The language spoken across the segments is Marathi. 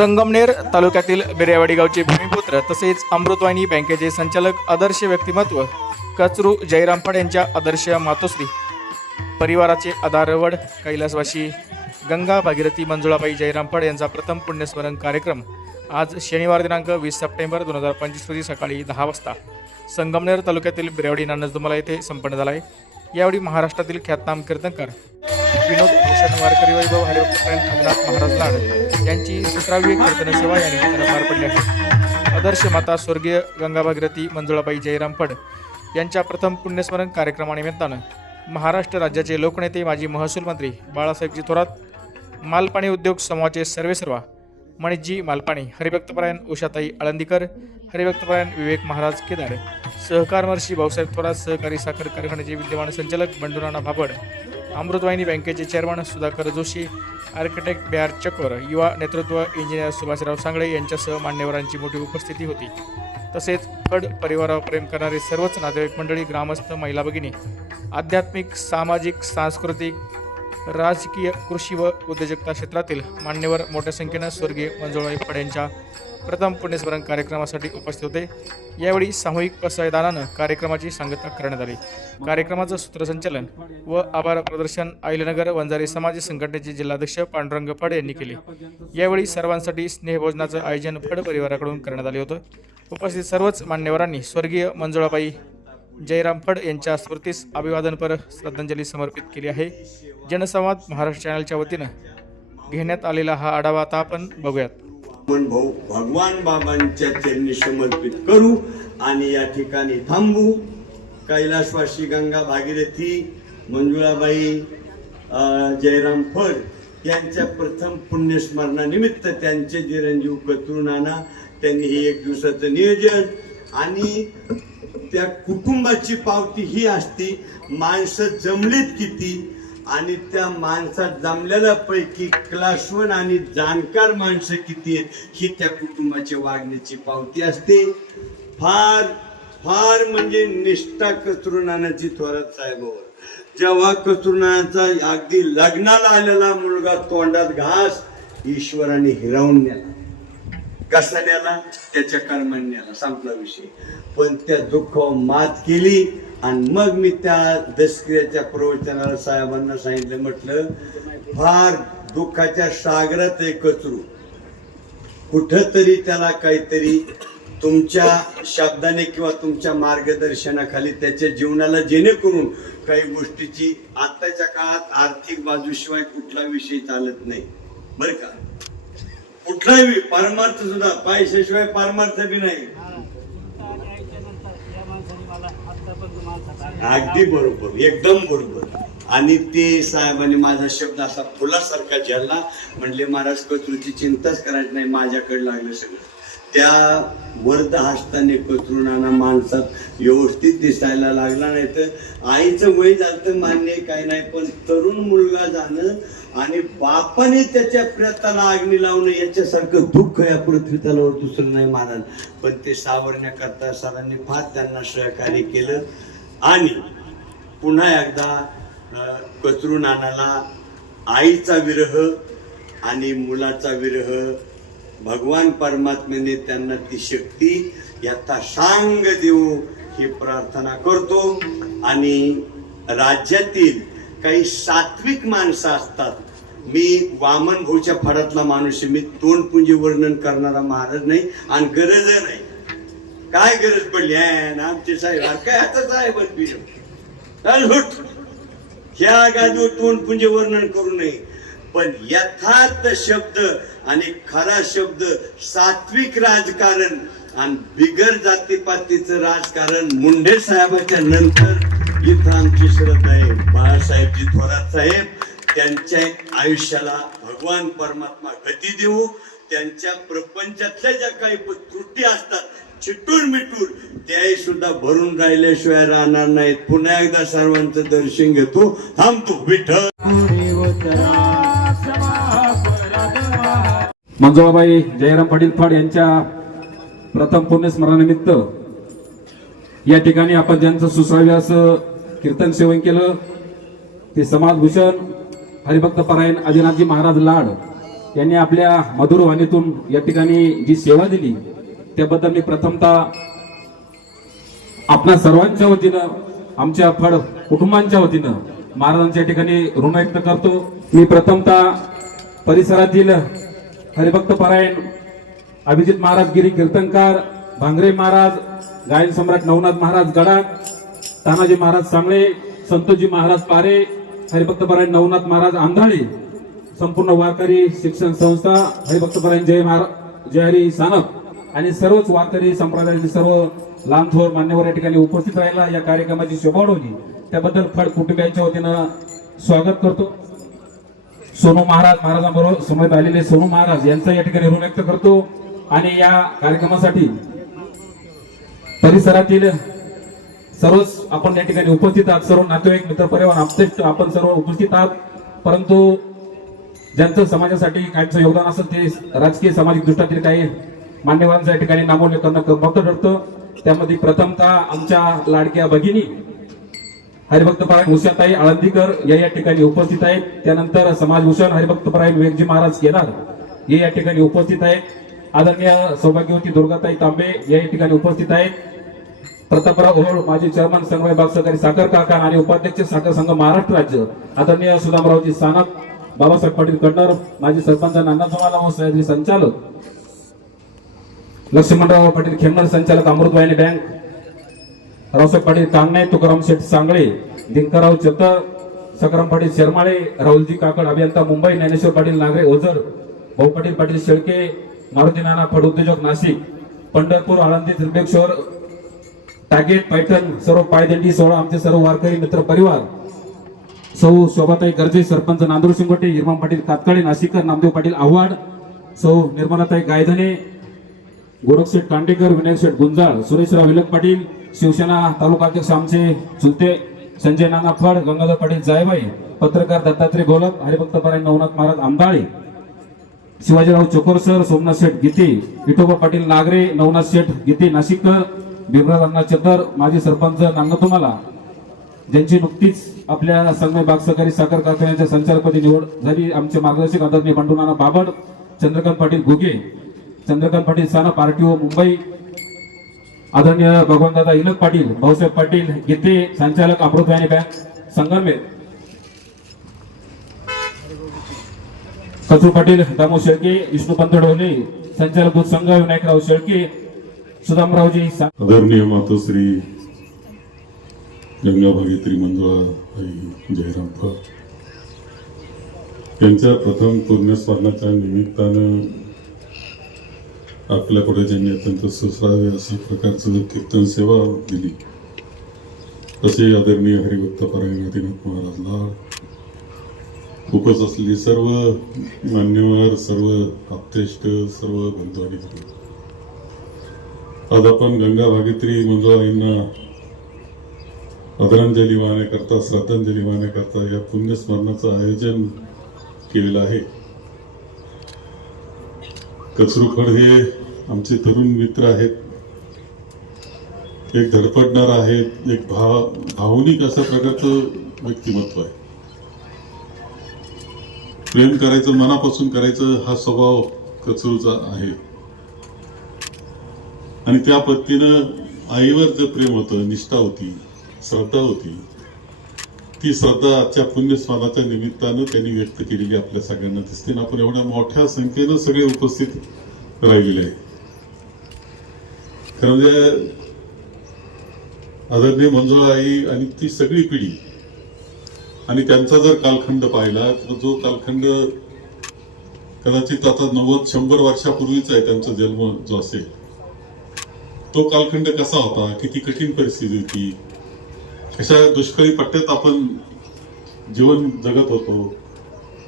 Sangamner तालुक्यातील बिर्यावाडी गावचे भूमिपुत्र तसेच अमृतवाहिनी बँकेचे संचालक आदर्श व्यक्तिमत्व कचरू जयराम फड यांच्या आदर्श मातोश्री परिवाराचे आधारवड कैलासवासी गंगा भागीरथी मंजुळाबाई जयराम फड यांचा प्रथम पुण्यस्मरण कार्यक्रम आज शनिवार दिनांक वीस सप्टेंबर दोन हजार पंचवीस रोजी सकाळी दहा वाजता संगमनेर तालुक्यातील बिरेवाडी नानसदुमला येथे संपन्न झाला आहे. यावेळी महाराष्ट्रातील ख्यातनाम कीर्तनकार विनोद भूषण वारकरी वैभव हरिभक्तपरायण नागनाथ महाराज लाड यांची सतरावी कीर्तन सेवा या निमित्तानं पार पडली आहे. आदर्श माता स्वर्गीय गंगा भागीरथी मंजुळाबाई जयराम फड यांच्या प्रथम पुण्यस्मरण कार्यक्रमानिमित्तानं महाराष्ट्र राज्याचे लोकनेते माजी महसूल मंत्री बाळासाहेबजी थोरात मालपाणी उद्योग समूहाचे सर्वेसर्वा मणिजी मालपाणी हरिभक्तपरायण उषाताई आळंदीकर हरिभक्तपरायण विवेक महाराज केदार. सहकार महर्षी भाऊसाहेब थोरात सहकारी साखर कारखान्याचे विद्यमान संचालक बंडुराणा भापड अमृतवाहिनी बँकेचे chairman Sudhakar Joshi architect B R Chakor युवा नेतृत्व इंजिनियर सुभाषराव सांगळे यांच्यासह मान्यवरांची मोठी उपस्थिती होती. तसेच कड परिवारावर प्रेम करणारे सर्वच नातेवाईक मंडळी ग्रामस्थ महिला भगिनी आध्यात्मिक सामाजिक सांस्कृतिक राजकीय कृषी व उद्योजकता क्षेत्रातील मान्यवर मोठ्या संख्येनं स्वर्गीय मंजुळाई फड यांच्या प्रथम पुण्यस्मरण कार्यक्रमासाठी उपस्थित होते. यावेळी सामूहिक पसायदानानं कार्यक्रमाची सांगता करण्यात आली. कार्यक्रमाचं सूत्रसंचालन व आभार प्रदर्शन आईलनगर वंजारी समाज संघटनेचे जिल्हाध्यक्ष पांडुरंग फड यांनी केले. यावेळी सर्वांसाठी स्नेहभोजनाचं आयोजन फड परिवाराकडून करण्यात आले होतं. उपस्थित सर्वच मान्यवरांनी स्वर्गीय मंजुळाबाई जयराम फड यांच्या स्मृतीस अभिवादनपर श्रद्धांजली समर्पित केली आहे. जनसंवाद महाराष्ट्र चॅनलच्या वतीनं घेण्यात आलेला हा आढावा आता आपण बघूयात. मन भाऊ भगवान बाबांच्या चरणी समर्पित करू आणि या ठिकाणी थांबू. कैलासवासी गंगा भागीरथी मंजुळाबाई जयराम फड यांच्या प्रथम पुण्यस्मरणानिमित्त त्यांचे चिरंजीव कतरू नाना त्यांनी हे एक दिवसाचं नियोजन आणि त्या कुटुंबाची पावती ही असती माणसं जमलीत किती आणि त्या माणसात जमलेल्या पैकी क्लास वन आणि जाणकार माणसं किती आहेत ही त्या कुटुंबाची वागण्याची पावती असते. फार फार म्हणजे निष्ठा कचरुनानाची थोरात साहेबावर जेव्हा कचरुनानाचा अगदी लग्नाला आलेला मुलगा तोंडात घास ईश्वराने हिरावून नेला. कसा त्याच्या कर्मण्याला संपला विषय. पण त्या दुःखावर मात केली आणि मग मी त्या दसक्रियाच्या प्रवचनाला साहेबांना सांगितलं म्हटलं फार दुःखाच्या सागरात आहे कचरू. कुठंतरी त्याला काहीतरी तुमच्या शब्दाने किंवा तुमच्या मार्गदर्शनाखाली त्याच्या जीवनाला जेणेकरून काही गोष्टीची आत्ताच्या काळात आर्थिक बाजूशिवाय कुठला विषय चालत नाही. बरं का? कुठलाही पारमार्थ सुद्धा पायशाशिवाय पारमार्थ बी नाही. अगदी बरोबर एकदम बरोबर. आणि ते साहेबांनी माझा शब्द असा फुलासारखा झेलला म्हणले महाराज तुझी चिंताच करायची नाही माझ्याकडे लागलं सगळं. त्या वर्ध हस्ताने कचरुणाना माणसात. व्यवस्थित दिसायला लागला नाही तर आईचं वय झालं मान्य काही नाही पण तरुण मुलगा जाणं आणि बापाने त्याच्या प्रयत्नाला अग्नी लावणं याच्यासारखं दुःख या पृथ्वी तलावर दुसरं नाही महाराज पण ते सावरण्याकरता सरांनी फार त्यांना सहकार्य केलं. आणि पुन्हा एकदा कचरू नानाला आईचा विरह आणि मुलाचा विरह भगवान परमात्म्याने त्यांना ती शक्ती याचा सांग देऊ ही प्रार्थना करतो. आणि राज्यातील काही सात्विक माणसं असतात. मी वामन भाऊच्या फडातला माणूस आहे. मी तोंडपुंजी वर्णन करणारा महाराज नाही आणि गरज नाही. काय गरज पडली? आहे आमचे साहेब काय आता साहेब ह्या गादीवर तोंडपुंजी वर्णन करू नये. पण यथार्थ शब्द आणि खरा शब्द सात्विक राजकारण आणि बिगर जातीपातीचं राजकारण मुंडे साहेबाच्या नंतर इथं आमची श्रद्धा आहे. बाळासाहेबजी थोरात साहेब त्यांच्या आयुष्याला भगवान परमात्मा गती देऊ. त्यांच्या प्रपंचातल्या ज्या काही त्रुटी असतात चिटून मिटून त्याही सुद्धा भरून राहिल्याशिवाय राहणार नाहीत. पुन्हा एकदा सर्वांचं दर्शन घेतो. थांबतो. विठ्ठल! मंजुळाबाई जयराम पाटील फड यांच्या प्रथम पुण्यस्मरणानिमित्त या ठिकाणी आपण ज्यांचं सुश्राव्यास कीर्तन सेवन केलं ते समाजभूषण हरिभक्त परायण आदिनाथजी महाराज लाड यांनी आपल्या मधुर वाणीतून या ठिकाणी जी सेवा दिली त्याबद्दल मी प्रथमतः आपल्या सर्वांच्या वतीनं आमच्या फड कुटुंबांच्या वतीनं महाराजांच्या ठिकाणी ऋण व्यक्त करतो. मी प्रथमतः परिसरातील हरिभक्त परायण अभिजित महाराज गिरी कीर्तनकार भांगरे महाराज गायन सम्राट नवनाथ महाराज गडाख तानाजी महाराज सांगळे संतोषजी महाराज पारे हरिभक्त परायण नवनाथ महाराज आंधळी संपूर्ण वारकरी शिक्षण संस्था हरिभक्त परायण जय महाराज जय हरी सानप आणि सर्वच वारकरी संप्रदायाचे सर्व लांबथोर मान्यवर या ठिकाणी उपस्थित राहिला. या कार्यक्रमाची शोभा वाढवली त्याबद्दल फड कुटुंबियांच्या वतीनं स्वागत करतो. सोनू महाराज महाराजांबरोबर समोर आलेले सोनू महाराज यांचा या ठिकाणी ऋण व्यक्त करतो. आणि या कार्यक्रमासाठी परिसरातील सर्वच आपण या ठिकाणी उपस्थित आहात. सर्व नातेवाईक मित्र परिवार आपतेष्ट आपण सर्व उपस्थित आहात. परंतु ज्यांचं समाजासाठी काहीचं योगदान असेल ते राजकीय सामाजिक दृष्ट्यातील काही मान्यवरांच्या ठिकाणी नामोल्लेख करणं भक्त ठरतं. त्यामध्ये प्रथमतः आमच्या लाडक्या भगिनी हरिभक्तपरायण उषाताई आळंदीकर या या ठिकाणी उपस्थित आहेत. त्यानंतर समाजभूषण हरिभक्तपरायण विवेकजी महाराज केदार हे या ठिकाणी उपस्थित आहेत. आदरणीय सौभाग्यवती दुर्गाताई तांबे या या ठिकाणी उपस्थित आहेत. प्रतापराव ओहोळ माजी चेअरमन संघ विभाग सहकारी साखर कारखाना आणि उपाध्यक्ष साखर संघ महाराष्ट्र राज्य आदरणीय सुदामरावजी सानप बाबासाहेब पाटील कडणार माजी सरपंच नाना व सह्याद्री संचालक लक्ष्मणराव पाटील खेमनर संचालक अमृतवाहिनी बँक रावसाहेब पाटील कांगणे तुकाराम शेठ सांगळे दिनकरराव चतर सकराम पाटील शर्माळे राहुलजी काकड अभियंता मुंबई ज्ञानेश्वर पाटील नागरे ओझर भाऊ पाटील पाटील शेळके मारुती नाना फड उद्योजक नाशिक पंढरपूर आळंदी त्र्यंबकेश्वर टागेट पैठण सर्व पायदंडी सोहळा आमचे सर्व वारकरी मित्र परिवार सौ शोभाताई गर्जे सरपंच नांदूर शिंगोटे हिरमान पाटील कातकाळे नाशिककर नामदेव पाटील आव्हाड सौ निर्मलाताई गायधने गोरखशेठ कांडेकर विनायक शेठ गुंजाळ सुरेशराव विलक पाटील शिवसेना तालुका अध्यक्ष आमचे चुलते संजय नाना फड गंगाधर पाटील जायबाई पत्रकार दत्तात्रय गोलक हरिभक्त पारायण नवनाथ महाराज आंबाळे शिवाजीराव चोकोरसर सोमनाथ शेठ गीते विठोबा पाटील नागरे नवनाथ शेठ गीते नाशिककर बिबराज अण्णा चतर माजी सरपंच नांगतुमाला तुम्हाला ज्यांची नुकतीच आपल्या संघ बाग सहकारी साखर कारखान्याच्या संचालकपदी निवड झाली. आमचे मार्गदर्शक आदरणीय बंडू नाना बाबड चंद्रकांत पाटील घुगे चंद्रकांत पाटील साना पार्टीओ मुंबई आदरणीय भगवानदादा इनक पाटील भाऊसाहेब पाटील गीते संचालक अमृतवाहिनी बँक संगमनेर. कचू पाटील दामो शेळके विष्णुपंत ढोले संचालक दूध संघ विनायकराव शेळके सुदामरावजी आदरणीय मातोश्री गंगा भागीत्री मंजुळा आई जयराम यांच्या प्रथम पुण्यस्मरणाच्या निमित्तानं आपल्यापुढे त्यांनी अत्यंत सुसरावे अशा प्रकारचं कीर्तन सेवा दिली. तसे आदरणीय हरिभक्त पारायण आदिनाथ महाराज लाड. उपस्थित असलेली सर्व मान्यवर सर्व आप्तेष्ट सर्व बंधू आणि आज आपण गंगा भागीत्री मंजुळाईंना आदरांजली वाहण्याकरता श्रद्धांजली वाहण्याकरता या पुण्यस्मरणाचं आयोजन केलेलं आहे. कचरूखड हे आमचे तरुण मित्र आहेत. एक धडपडणार आहेत एक भाव भावनिक अशा प्रकारचं व्यक्तिमत्व आहे. प्रेम करायचं मनापासून करायचं हा स्वभाव कचरूचा आहे. आणि त्या पद्धतीनं आईवर जे प्रेम होतं निष्ठा होती श्रद्धा होती ती श्रद्धा आजच्या पुण्यस्मरणाच्या निमित्तानं त्यांनी व्यक्त केलेली आपल्या सगळ्यांना दिसते. आणि आपण एवढ्या मोठ्या संख्येनं सगळे उपस्थित राहिलेले आहे खरं म्हणजे आदरणीय मंजुळाई आई आणि ती सगळी पिढी आणि त्यांचा जर कालखंड पाहिला तर जो कालखंड कदाचित आता नव्वद शंभर वर्षापूर्वीचा आहे त्यांचा जन्म जो असेल तो कालखंड कसा होता? किती कठीण परिस्थिती होती? कशा दुष्काळी पट्ट्यात आपण जीवन जगत होतो?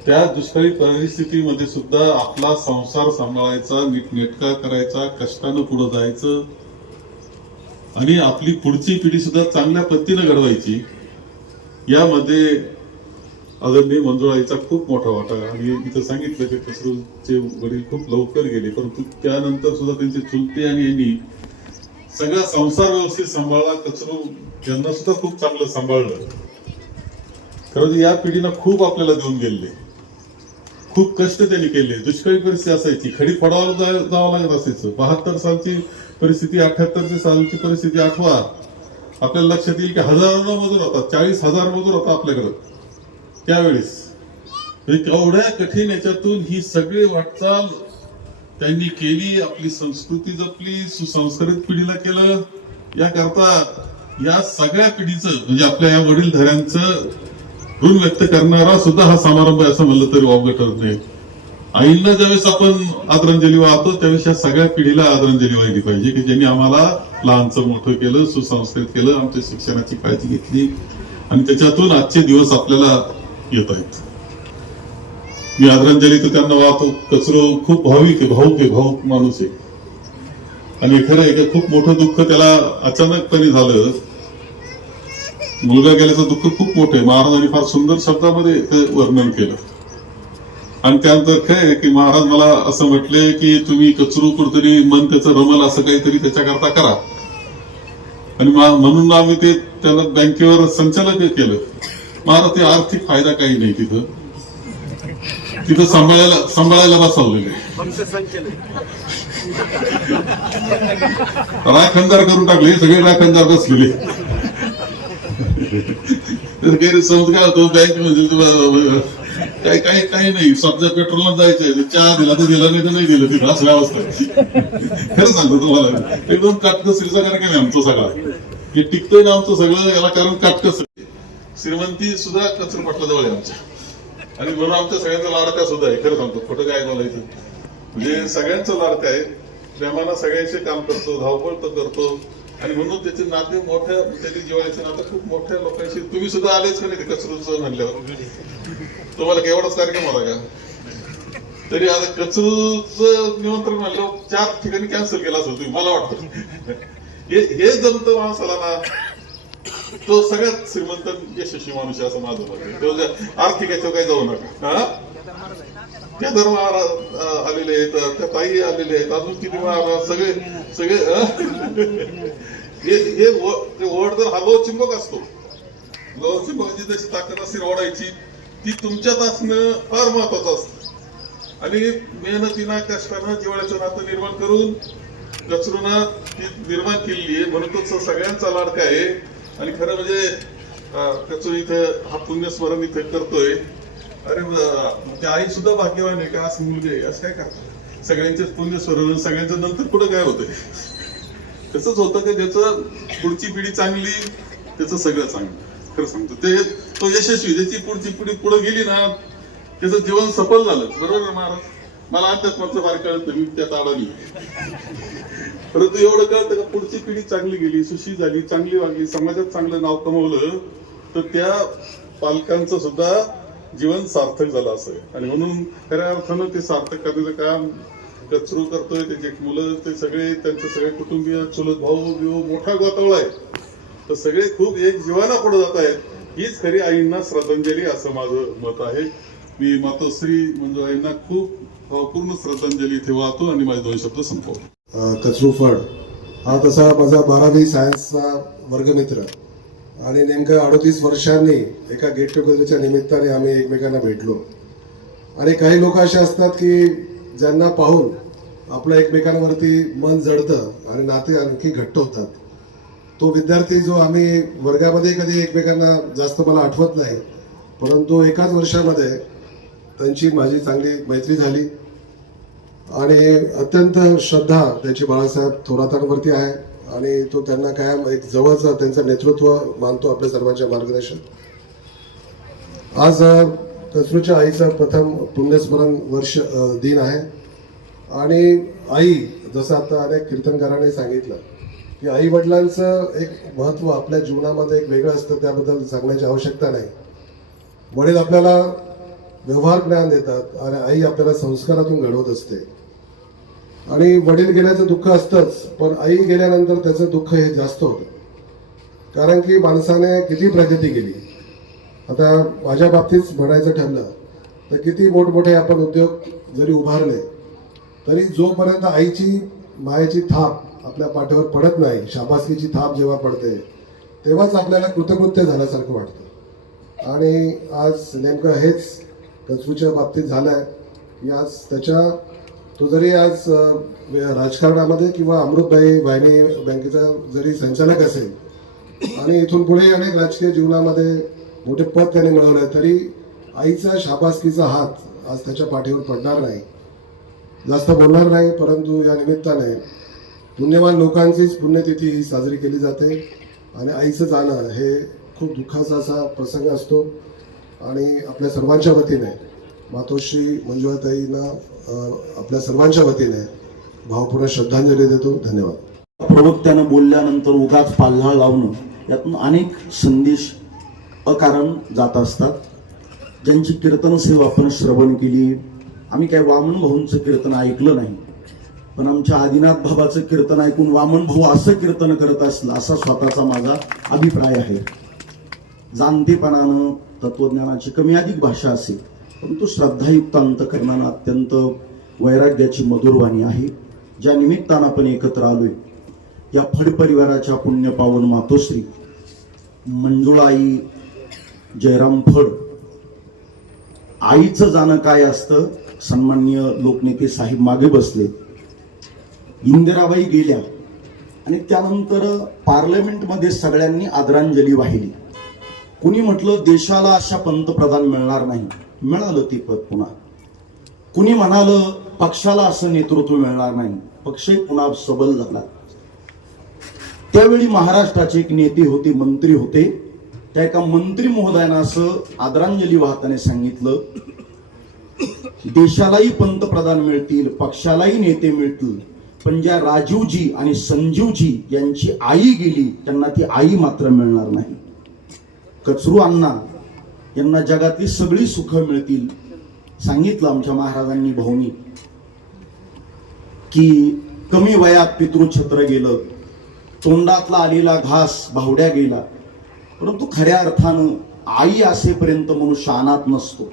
त्या दुष्काळी परिस्थितीमध्ये सुद्धा आपला संसार सांभाळायचा नीटनेटका करायचा कष्टानं पुढे जायचं आणि आपली पुढची पिढी सुद्धा चांगल्या पद्धतीनं घडवायची यामध्ये आदरणीय मंजुळाईचा खूप मोठा वाटा आणि इथं सांगितलं की कसरूचे वडील खूप लवकर गेले परंतु त्यानंतर सुद्धा त्यांचे चुलते आणि यांनी सगळा संसार व्यवस्थित सांभाळला कचरू यांना सुद्धा खूप चांगलं सांभाळलं. खरं म्हणजे या पिढीनं खूप आपल्याला देऊन गेले. खूप कष्ट त्यांनी केले. दुष्काळी परिस्थिती असायची. खडी फोडावं जा- जावं लागत असायचं. बहात्तर सालची परिस्थिती अठ्याहत्तरची सालची परिस्थिती आठवा. आपल्याला लक्षात येईल की हजारो मजूर होता चाळीस हजार मजूर होता आपल्याकडं. त्यावेळेस एवढ्या कठीण याच्यातून ही सगळी वाटचाल त्यांनी केली आपली संस्कृती जपली सुसंस्कृत पिढीला केलं. याकरता या सगळ्या पिढीचं म्हणजे आपल्या या वडीलधाऱ्यांचं ऋण व्यक्त करणारा सुद्धा हा समारंभ आहे असं म्हणलं तरी वावगं ठरत नाही. आईंना ज्यावेळेस आपण आदरांजली वाहतो त्यावेळेस या सगळ्या पिढीला आदरांजली वाहिली पाहिजे की ज्यांनी आम्हाला लहानचं मोठं केलं सुसंस्कृत केलं आमच्या शिक्षणाची काळजी घेतली आणि त्याच्यातून आजचे दिवस आपल्याला येत आहेत. मी आदरांजली तर त्यांना वाहतो कचरो खूप भाविक आहे भाऊक आहे भाऊक माणूस आहे. आणि खरं आहे की खूप मोठं दुःख त्याला अचानकपणे झालं. मुलगा गेल्याचं दुःख खूप मोठं आहे. महाराजांनी फार सुंदर शब्दामध्ये ते वर्णन केलं. आणि त्यानंतर काय आहे की महाराज मला असं म्हटले की तुम्ही कचरू कुठतरी मन त्याचं रमल असं काहीतरी त्याच्याकरता करा. आणि म्हणून आम्ही ते त्याला बँकेवर संचालक केलं. महाराज ते आर्थिक फायदा काही नाही तिथं. तिथं सांभाळायला सांभाळायला बसवलेले राखणदार करून टाकले सगळे राखणदार बसलेले. समज गैरसमज काय होतो? बँक म्हणजे काही काही काही नाही. समजा पेट्रोलला जायचंय चहा दिला तर दिला नाही तर नाही दिलं तिथं. असं अवस्था खरं सांगतो तुम्हाला. एकदम काटकसरीचा कार्यक्रम आहे आमचा सगळा. हे टिकतोय ना आमचं सगळं याला कारण काटकसरी आहे. श्रीमंती सुद्धा कचरपटला जवळ आहे आमच्या. आणि म्हणून आमच्या सगळ्यांचा लाडका सुद्धा आहे. खरं सांगतो खोटं काय बोलायचं म्हणजे सगळ्यांचं लाडका आहे. प्रेमाला सगळ्यांचे काम करतो धावपळ तर करतो. आणि म्हणून त्याचे नाते मोठ्या त्याचे जिवाळ्याचे नातं खूप मोठ्या लोकांशी. तुम्ही सुद्धा आलेच का नाही ते कचरूचं म्हणल्यावर? तुम्हाला केवढाच कार्यक्रम होता का? तरी आता कचरूच निमंत्रण म्हणलं चार ठिकाणी कॅन्सल केला असेल तुम्ही मला वाटतं. हे जमत माणसाला ना तो सगळ्यात श्रीमंत यशस्वी माणूस आहे असं माझं मत आर्थिक याच्यावर काही जाऊ नका. हा? त्या धर्म आलेले आहेत त्या ताई आलेले आहेत अजून किती महाराज सगळे सगळे हे ओढ जर हा लो चिंबक असतो. लो चिंबकाची जशी ताकद असते ओढायची ती तुमच्यात असणं फार महत्वाचं असतं. आणि मेहनतीनं कष्टानं जिवाळ्याचं नातं निर्माण करून कचरूनं ती निर्माण केलेली आहे. म्हणून तो सगळ्यांचा लाडका आहे. आणि खरं म्हणजे कचरू इथं हा पुण्यस्मरण इथं करतोय. अरे म्हणजे त्या आई सुद्धा भाग्यवान आहे का? असं मुलगे आहे. असं काय करतात सगळ्यांचे पुण्यस्मरण सगळ्यांचं नंतर कुठं काय होतंय? तसंच होतं की ज्याचं पुढची पिढी चांगली त्याचं सगळं चांगलं? खरं सांगतो ते तो यशस्वी त्याची पुढची पिढी पुढे गेली ना त्याचं जीवन सफल झालं. बरोबर ना महाराज? मला अध्यात्माचं फार कळत मी त्यात अडाणी परंतु एवढं कळतं का पुढची पिढी चांगली गेली सुशी झाली चांगली वागली समाजात चांगलं नाव कमवलं तर त्या पालकांचं सुद्धा जीवन सार्थक झालं असं आणि म्हणून खऱ्या अर्थानं ते सार्थक करण्याचं काम कचरू करतोय त्याचे मुलं ते सगळे त्यांचे सगळे कुटुंबीय चुलत भाऊ बिऊ मोठा गोतावळा आहे. तर सगळे खूप एक जीवाना पुढे जात आहेत. हीच खरी आईंना श्रद्धांजली असं माझं मत आहे. मी मातोश्री म्हणजे आईंना खूप पूर्ण श्रद्धांजली इथे वाहतो आणि माझे दोन शब्द संपवतो. कचरू फड. हा तसा माझा बारावी सायन्सचा वर्गमित्र. आणि नेमकं अडतीस वर्षांनी एका गेट टुगेदरच्या निमित्ताने आम्ही एकमेकांना भेटलो. आणि काही लोक असे असतात की ज्यांना पाहून आपलं एकमेकांवरती मन जडतं आणि नाते आणखी घट्ट होतात. तो विद्यार्थी जो आम्ही वर्गामध्ये कधी एकमेकांना जास्त मला आठवत नाही परंतु एकाच वर्षामध्ये त्यांची माझी चांगली मैत्री झाली. आणि अत्यंत श्रद्धा त्यांची बाळासाहेब थोरातांवरती आहे आणि तो त्यांना कायम एक जवळचं त्यांचं नेतृत्व मानतो आपल्या सर्वांच्या मार्गदर्शन. आज कसरूच्या कचरूच्या आईचं प्रथम पुण्यस्मरण वर्ष दिन आहे. आणि आई जसं आता अनेक कीर्तनकारांनी सांगितलं की आई वडिलांचं एक महत्त्व आपल्या जीवनामध्ये एक वेगळं असतं त्याबद्दल सांगण्याची आवश्यकता नाही. वडील आपल्याला व्यवहार ज्ञान देतात आणि आई आपल्याला संस्कारातून घडवत असते. आणि वडील गेल्याचं दुःख असतंच पण आई गेल्यानंतर त्याचं दुःख हे जास्त होतं. कारण की माणसाने किती प्रगती केली. आता माझ्या बाबतीत म्हणायचं ठरलं तर किती मोठमोठे आपण उद्योग जरी उभारले तरी जोपर्यंत आईची मायेची थाप आपल्या पाठीवर पडत नाही शाबासकीची थाप जेव्हा पडते तेव्हाच आपल्याला कृतकृत्य झाल्यासारखं वाटतं. आणि आज नेमकं हेच कचरूच्या बाबतीत झालंय. की आज त्याच्या तो जरी आज राजकारणामध्ये किंवा अमृतबाई वाहिनी बँकेचा जरी संचालक असेल आणि इथून पुढे अनेक राजकीय जीवनामध्ये मोठे पद त्याने मिळवलं तरी आईचा शाबासकीचा हात आज त्याच्या पाठीवर पडणार नाही. जास्त बोलणार नाही परंतु या निमित्ताने पुण्यवान लोकांचीच पुण्यतिथी ही साजरी केली जाते आणि आईचं जाणं हे खूप दुःखाचा असा प्रसंग असतो आणि आपल्या सर्वांच्या वतीने मातोश्री मंजुळाताईंना आपल्या सर्वांच्या वतीने भावपूर्ण श्रद्धांजली देतो. धन्यवाद. प्रवक्त्यानं बोलल्यानंतर उगाच पाल्हा लावणं यातून अनेक संदेश अकारण जात असतात. ज्यांची कीर्तन सेवा आपण श्रवण केली आम्ही काय वामन भाऊंचं कीर्तन ऐकलं नाही. पण आमच्या आदिनाथ बाबाचं कीर्तन ऐकून वामन भाऊ असं कीर्तन करत असलं असा स्वतःचा माझा अभिप्राय आहे. जाणतेपणानं तत्वज्ञानाची कमी अधिक भाषा असेल परंतु श्रद्धायुक्त अंतकरणानं अत्यंत वैराग्याची मधुरवाणी आहे. ज्या निमित्तानं आपण एकत्र आलोय या फड परिवाराच्या पुण्य पावन मातोश्री मंजुळाई जयराम फड आईचं जाणं काय असतं? सन्माननीय लोकनेते साहेब मागे बसले. इंदिराबाई गेल्या आणि त्यानंतर पार्लमेंटमध्ये सगळ्यांनी आदरांजली वाहिली. कुणी म्हटलं देशाला अशा पंतप्रधान मिळणार नाही. मिळालं ते पद पुन्हा. कुणी म्हणालं पक्षाला असं नेतृत्व मिळणार नाही. पक्षही पुन्हा सबल झाला. त्यावेळी महाराष्ट्राचे एक नेते होते मंत्री होते. त्या एका मंत्री महोदयानं असं आदरांजली वाहताने सांगितलं देशालाही पंतप्रधान मिळतील पक्षालाही नेते मिळतील पण ज्या राजीवजी आणि संजीवजी यांची आई गेली त्यांना ती आई मात्र मिळणार नाही. कचरू अण्णा यांना जगातली सगळी सुख मिळतील सांगितलं आमच्या महाराजांनी भाऊनी. की कमी वयात पितृछत्र गेलं तोंडातला आलेला घास भावड्या गेला परंतु खऱ्या अर्थानं आई असेपर्यंत मनुष्य अनाथ नसतो.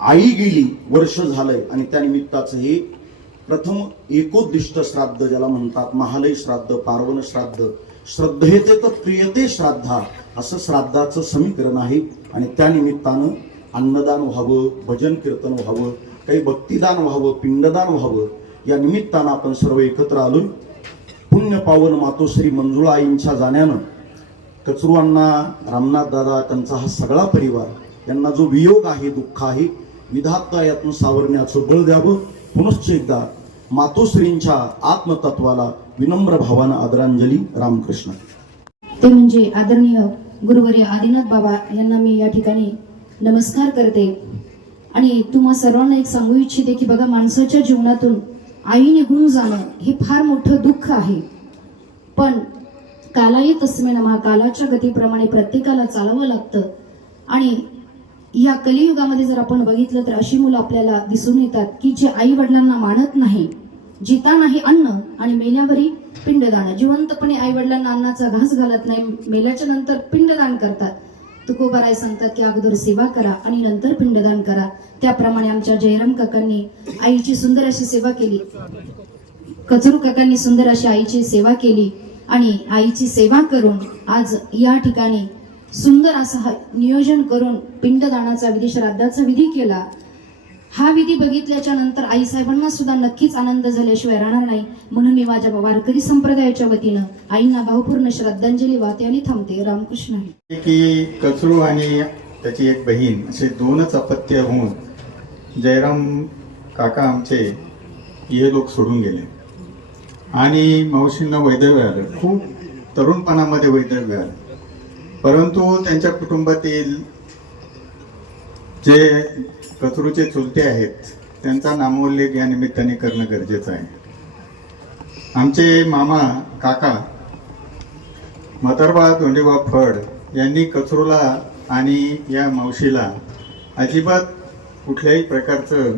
आई गेली वर्ष झालंय आणि त्या निमित्ताचं हे प्रथम एकोद्दिष्ट श्राद्ध ज्याला म्हणतात महालय श्राद्ध पार्वण श्राद्ध श्रद्धेते तर प्रियते श्राद्धा असं श्राद्धाचं समीकरण आहे. आणि त्या निमित्तानं अन्नदान व्हावं भजन कीर्तन व्हावं काही भक्तिदान व्हावं पिंडदान व्हावं या निमित्तानं आपण सर्व एकत्र आलो पुण्य पावन मातोश्री मंजुळा आईंच्या जाण्यानं कचरू अण्णा रामनाथ दादा त्यांचा हा सगळा परिवार यांना जो वियोग आहे दुःख आहे विधाता यातून सावरण्याचं बळ द्यावं. पुनश्च एकदा मातोश्रींच्या आत्मतत्वाला विनम्र भावानं आदरांजली रामकृष्ण. ते म्हणजे आदरणीय गुरुवर्य आदिनाथ बाबा यांना मी या ठिकाणी नमस्कार करते. आणि तुम्हा सर्वांना एक सांगू इच्छिते की बघा माणसाच्या जीवनातून आई निघून जाणं हे फार मोठं दुःख आहे. पण कालाही तस्मेन महा कालाच्या गतीप्रमाणे प्रत्येकाला चालावं लागतं. आणि या कलियुगामध्ये जर आपण बघितलं तर अशी मुलं आपल्याला दिसून येतात की जे आई वडिलांना मानत नाही जिता नाही अन्न आणि मेल्यावरी पिंडदान. जिवंतपणे आई वडिलांना अन्नाचा घास घालत नाही मेल्याच्या नंतर पिंडदान करतात. तुकोबाराय सांगतात की अगोदर सेवा करा आणि नंतर पिंडदान करा. त्याप्रमाणे आमच्या जयराम काकांनी आईची सुंदर अशी सेवा केली. कचरू काकांनी सुंदर अशी आईची सेवा केली आणि आईची सेवा करून आज या ठिकाणी सुंदर असं हा नियोजन करून पिंडदानाचा विधी श्राद्धाचा विधी केला. हा विधी बघितल्याच्या नंतर आई साहेबांना सुद्धा नक्कीच आनंद झाल्याशिवाय राहणार नाही. म्हणून मी माझ्या वारकरी संप्रदायाच्या वतीनं आईंना भावपूर्ण श्रद्धांजली वाहते आणि थांबते. रामकृष्ण की कचरू आणि त्याची एक बहीण असे दोनच अपत्य होऊन जयराम काका आमचे हे लोक सोडून गेले. आणि मावशींना वैधव्य आलं. खूप तरुणपणामध्ये वैधव्य आलं. परंतु त्यांच्या कुटुंबातील जे कचरूचे चुलते आहेत त्यांचा नामोल्लेख या निमित्ताने करणं गरजेचं आहे. आमचे मामा काका म्हातारबा धोंडेबा फड यांनी कचरूला आणि या मावशीला अजिबात कुठल्याही प्रकारचं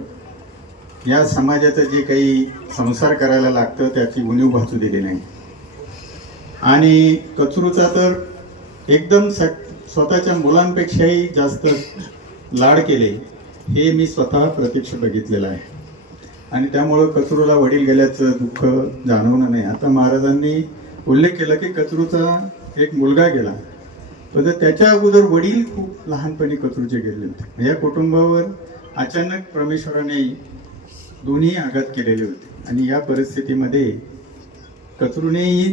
या समाजाचं जे काही संसार करायला लागतं त्याची उणीव भासू दिली नाही. आणि कचरूचा तर एकदम स स्वतःच्या मुलांपेक्षाही जास्त लाड केले हे मी स्वतः प्रत्यक्ष बघितलेलं आहे. आणि त्यामुळं कचरूला वडील गेल्याचं दुःख जाणवणं नाही. आता महाराजांनी उल्लेख केला की कचरूचा एक मुलगा गेला. पण त्याच्या अगोदर वडील खूप लहानपणी कचरूचे गेले होते. या कुटुंबावर अचानक परमेश्वराने दोन्ही आघात केलेले होते. आणि या परिस्थितीमध्ये कचरूनेही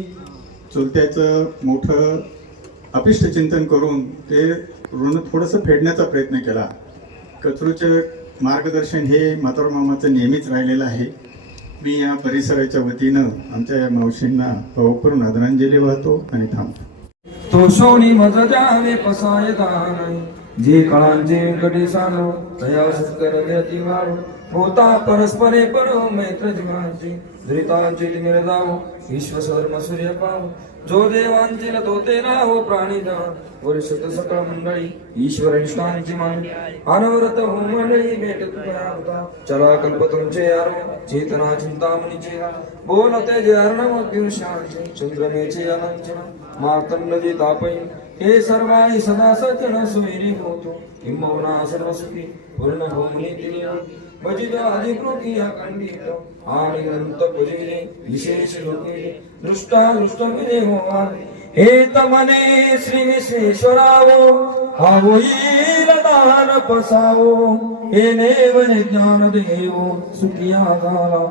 चुलत्याचं मोठं अपिष्ट चिंतन करून ते ऋण थोडंसं फेडण्याचा प्रयत्न केला. कचरूचे मार्गदर्शन हे म्हातारा मामाचं नेहमीच राहिलेलं आहे. मी या परिसराच्या वतीनं आमच्या या मावशींना भावपूर्ण आदरांजली वाहतो आणि थांबतो. तो शोनी मज जावे पसाय दान. जे कळांचे कडे सानो तयास सत्कर होता परस्परे परो मैत्र जीवांची धृतांचे निर्दाव विश्व सूर्य पाव जो देवांचे तो ते हो प्राणी जाण वर्षत सकळ मंडळी ईश्वर निष्ठांची मान अनवरत हो मंडळी भेट तुझ्या चला कल्प तुमचे यारो चेतना चिंतामणीचे बोलते जे अर्णव दिवशांचे चंद्रमेचे अनंचन मातंड जे तापई हे सर्वांनी सदा सचन सोयरी होतो. किंबहुना सर्व सुखी पूर्ण होऊन येतील भजित अधिकृती अखंडित आणि अनंत भजिले विशेष लोके दृष्टा दृष्ट विदे होवा हे तमने श्री विश्वेश्वरावो हा होईल दान पसावो हे नेवने ज्ञान देव सुखिया झाला